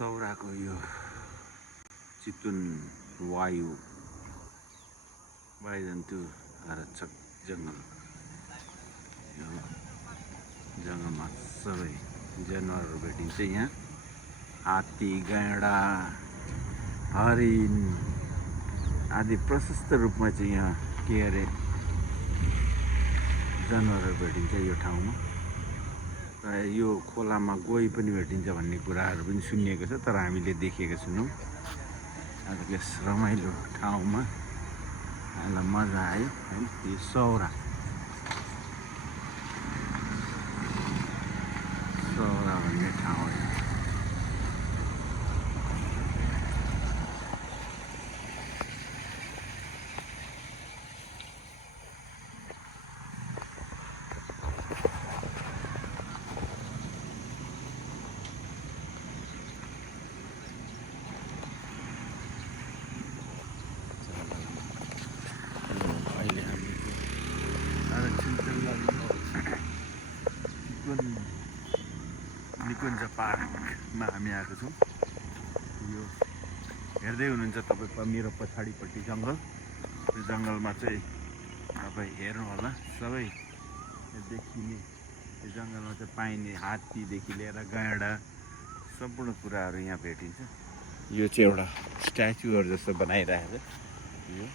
सौराको यो चितुन वायु बाइजन्तु आरक्षक जङ्गल, यो जङ्गलमा सबै जनावरहरू भेटिन्छ। यहाँ हात्ती, गैँडा, हरिण आदि प्रशस्त रूपमा चाहिँ यहाँ के अरे जनावरहरू भेटिन्छ यो ठाउँमा। र यो खोलामा गोही पनि भेटिन्छ भन्ने कुराहरू पनि सुनिएको छ, तर हामीले देखेका छैनौँ। आज यस रमाइलो ठाउँमा हामीलाई मजा आयो है। यो सौरा भन्ने ठाउँ हो। अहिले हामी आरक्षण निकुञ्ज पार्कमा हामी आएको छौँ। यो हेर्दै हुनुहुन्छ तपाईँ मेरो पछाडिपट्टि जङ्गल। यो जङ्गलमा चाहिँ तपाईँ हेर्नु होला, सबै देखिने यो जङ्गलमा चाहिँ पाइने हात्तीदेखि लिएर गैँडा सम्पूर्ण कुराहरू यहाँ भेटिन्छ। यो चाहिँ एउटा स्ट्याचुहरू जस्तो बनाइरहेको छ। यो